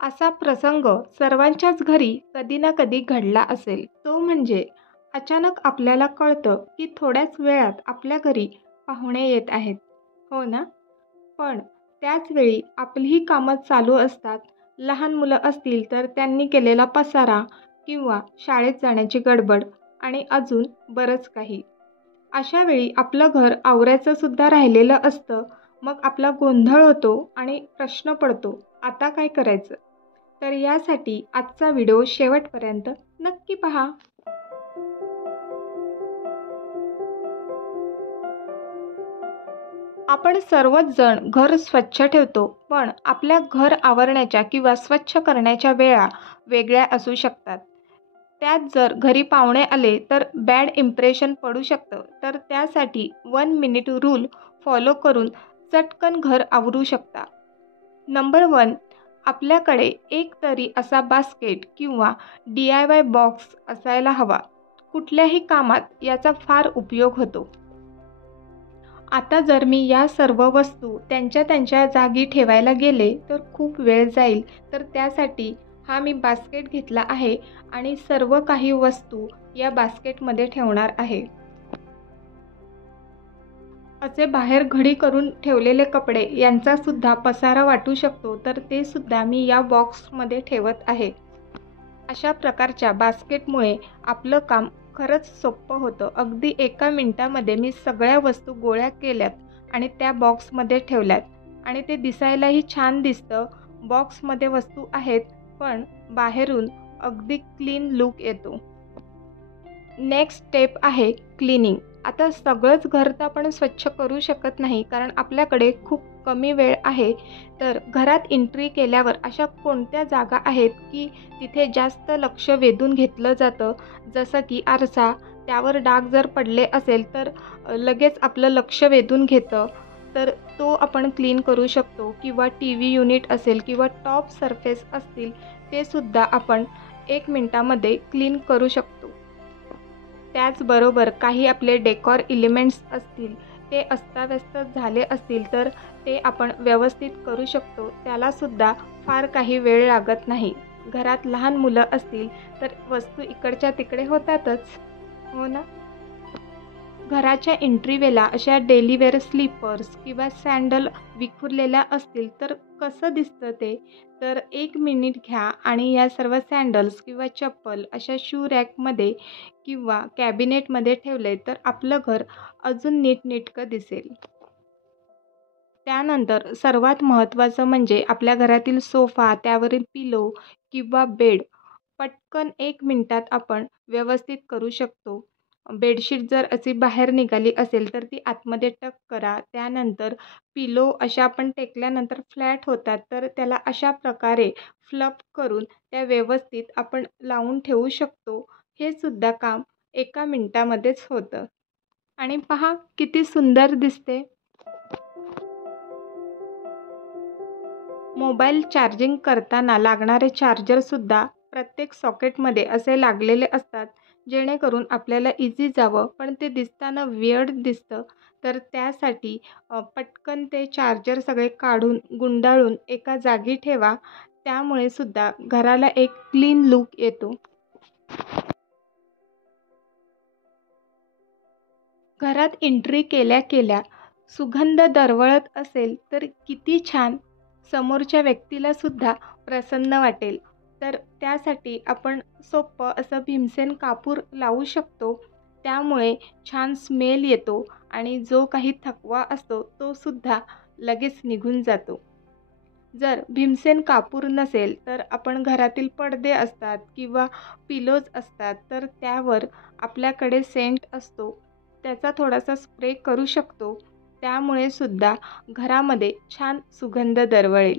असा प्रसंग सर्वांच्याच घरी कधी ना कधी घडला असेल. तो म्हणजे अचानक आपल्याला कळतं की थोड्याच वेळात आपल्या घरी पाहुणे येत आहेत. हो ना? पण त्याच वेळी आपलीही कामं चालू असतात. लहान मुलं असतील तर त्यांनी केलेला पसारा किंवा शाळेत जाण्याची गडबड आणि अजून बरंच काही. अशा वेळी आपलं घर आवरायचं सुद्धा राहिलेलं असतं. मग आपला गोंधळ होतो आणि प्रश्न पडतो, आता काय करायचं? तर यासाठी आजचा व्हिडिओ शेवटपर्यंत नक्की पहा. आपण सर्वच जण घर स्वच्छ ठेवतो, पण आपल्या घर आवरण्याच्या किंवा स्वच्छ करण्याच्या वेळा वेगळ्या असू शकतात. त्यात जर घरी पाहुणे आले तर बॅड इम्प्रेशन पडू शकतं. तर त्यासाठी 1 मिनिट रूल फॉलो करून चटकन घर आवरू शकता. नंबर 1, आपल्याकडे एक तरी असा बास्केट किंवा DIY बॉक्स असायला हवा. कुठल्याही कामात याचा फार उपयोग होतो. आता जर मी या सर्व वस्तू त्यांच्या त्यांच्या जागी ठेवायला गेले तर खूप वेळ जाईल. तर त्यासाठी हा मी बास्केट घेतला आहे आणि सर्व काही वस्तू या बास्केटमध्ये ठेवणार आहे. असे बाहेर घडी करून ठेवलेले कपडे यांचा सुद्धा पसारा वाटू शकतो, तर ते सुद्धा मी या बॉक्समध्ये ठेवत आहे. अशा प्रकारच्या बास्केटमुळे आपलं काम खरंच सोपं होतं. अगदी 1 मिनिटामध्ये मी सगळ्या वस्तू गोळा केल्यात आणि त्या बॉक्समध्ये ठेवल्यात आणि ते दिसायलाही छान दिसतं. बॉक्समध्ये वस्तू आहेत, पण बाहेरून अगदी क्लीन लूक येतो. नेक्स्ट स्टेप आहे क्लिनिंग. आता सगळंच घर तर आपण स्वच्छ करू शकत नाही, कारण आपल्याकडे खूप कमी वेळ आहे. तर घरात एंट्री केल्यावर अशा कोणत्या जागा आहेत की तिथे जास्त लक्ष वेधून घेतलं जातं, जसं की आरसा, त्यावर डाग जर पडले असेल तर लगेच आपलं लक्ष वेधून घेतं. तर तो आपण क्लीन करू शकतो. किंवा TV युनिट असेल किंवा टॉप सरफेस असतील, ते सुद्धा आपण 1 मिनिटामध्ये क्लीन करू शकतो. त्याचबरोबर काही आपले डेकॉर एलिमेंट्स असतील, ते अस्ताव्यस्त झाले असतील तर ते आपण व्यवस्थित करू शकतो. त्यालासुद्धा फार काही वेळ लागत नाही. घरात लहान मुलं असतील तर वस्तू इकडच्या तिकडे होतातच. हो ना? घराच्या एंट्रीवेला अशा डेलीवेअर स्लीपर्स किंवा सँडल विखुरलेल्या असतील तर कसं दिसतं ते? तर 1 मिनिट घ्या आणि या सर्व सँडल्स किंवा चप्पल अशा शू रॅकमध्ये किंवा कॅबिनेटमध्ये ठेवले तर आपलं घर अजून नीटनेटकं दिसेल. त्यानंतर सर्वात महत्त्वाचं म्हणजे आपल्या घरातील सोफा, त्यावरील पिलो किंवा बेड पटकन 1 मिनिटात आपण व्यवस्थित करू शकतो. बेडशीट जर अशी बाहेर निघाली असेल तर ती आतमध्ये टक करा. त्यानंतर पिलो अशा आपण टेकल्यानंतर फ्लॅट होतात, तर त्याला अशा प्रकारे फ्लप करून त्या व्यवस्थित आपण लावून ठेवू शकतो. हे सुद्धा काम 1 मिनिटामध्येच होतं आणि पहा किती सुंदर दिसते. मोबाईल चार्जिंग करताना लागणारे चार्जरसुद्धा प्रत्येक सॉकेटमध्ये असे लागलेले असतात, जेणेकरून आपल्याला इझी जावं, पण ते दिसताना वियर्ड दिसतं. तर त्यासाठी पटकन ते चार्जर सगळे काढून गुंडाळून एका जागी ठेवा. त्यामुळे सुद्धा घराला एक क्लीन लूक येतो. घरात एंट्री केल्या केल्या सुगंध दरवळत असेल तर किती छान! समोरच्या व्यक्तीला सुद्धा प्रसन्न वाटेल. तर त्यासाठी आपण सोपं असं भीमसेन कापूर लावू शकतो. त्यामुळे छान स्मेल येतो आणि जो काही थकवा असतो तो सुद्धा लगेच निघून जातो. जर भीमसेन कापूर नसेल तर आपण घरातील पडदे असतात किंवा पिलोज असतात, तर त्यावर आपल्याकडे सेंट असतो, त्याचा थोडासा स्प्रे करू शकतो. त्यामुळे सुद्धा घरामध्ये छान सुगंध दरवळेल.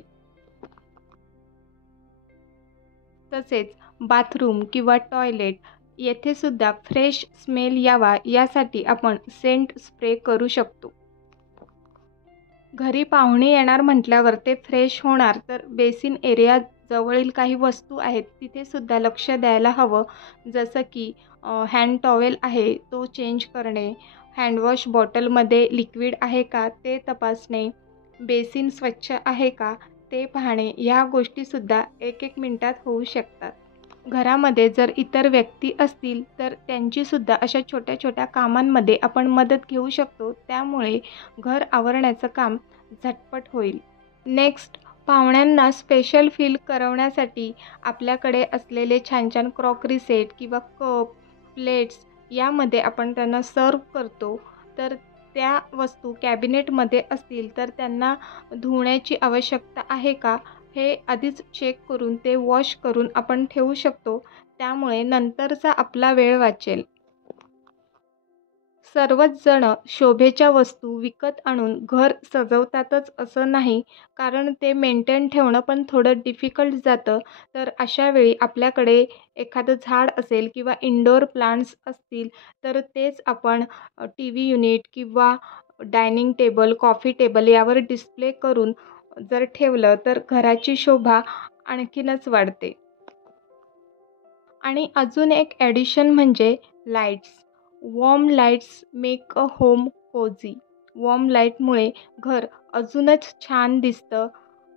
तसेच बाथरूम किंवा टॉयलेट येथे सुद्धा फ्रेश स्मेल यावा यासाठी आपण सेंट स्प्रे करू शकतो. घरी पाहुणे येणार म्हटल्यावर ते फ्रेश होणार, तर बेसिन एरिया जवळील काही वस्तू आहेत तिथे सुद्धा लक्ष द्यायला हवं. जसं की हँड टॉवेल आहे तो चेंज करणे, हँडवॉश बॉटलमध्ये लिक्विड आहे का ते तपासणे, बेसिन स्वच्छ आहे का ते पाहणे या गोष्टीसुद्धा 1-1 मिनिटात होऊ शकतात. घरामध्ये जर इतर व्यक्ती असतील तर त्यांचीसुद्धा अशा छोट्या-छोट्या कामांमध्ये आपण मदत घेऊ शकतो. त्यामुळे घर आवरण्याचं काम झटपट होईल. नेक्स्ट, पाहुण्यांना स्पेशल फील करवण्यासाठी आपल्याकडे असलेले छान-छान क्रॉकरी सेट किंवा कप, प्लेट्स यामध्ये आपण त्यांना सर्व्ह करतो. तर त्या वस्तू कॅबिनेटमध्ये असतील तर त्यांना धुण्याची आवश्यकता आहे का? हे आधीच चेक करून ते वॉश करून आपण ठेवू शकतो. त्यामुळे नंतरचा आपला वेळ वाचेल. सर्वच जण शोभेच्या वस्तू विकत आणून घर सजवतातच असं नाही, कारण ते मेंटेन ठेवणं पण थोडं डिफिकल्ट जातं. तर अशा वेळी आपल्याकडे एखादं झाड असेल किंवा इंडोर प्लांट्स असतील तर तेच आपण टीव्ही युनिट किंवा डायनिंग टेबल, कॉफी टेबल यावर डिस्प्ले करून जर ठेवलं तर घराची शोभा आणखीनच वाढते. आणि अजून एक ॲडिशन म्हणजे lights. Warm lights make a home cozy. Warm लाईटमुळे घर अजूनच छान दिसतं,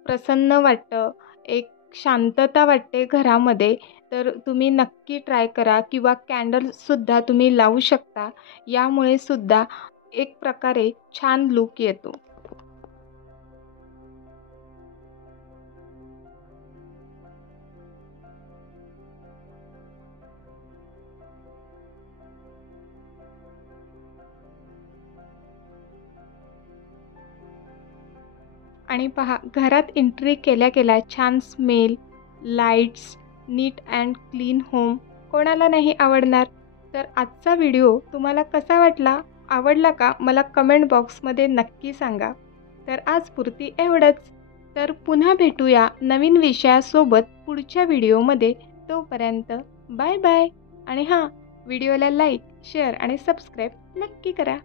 प्रसन्न वाटतं, एक शांतता वाटते घरामध्ये. तर तुम्ही नक्की ट्राय करा किंवा कॅन्डल्ससुद्धा तुम्ही लावू शकता. यामुळे सुद्धा एक प्रकारे छान लूक येतो. आणि पहा, घरात एंट्री केल्या केल्या छान smell, lights, neat and clean home कोणाला नाही आवडणार? तर आजचा व्हिडिओ तुम्हाला कसा वाटला? आवडला का? मला कमेंट बॉक्समध्ये नक्की सांगा. तर आजपुरती एवढंच. तर पुन्हा भेटूया नवीन विषयासोबत पुढच्या व्हिडिओमध्ये. तोपर्यंत बाय बाय. आणि हां, व्हिडिओला लाईक, शेअर आणि सबस्क्राईब नक्की करा.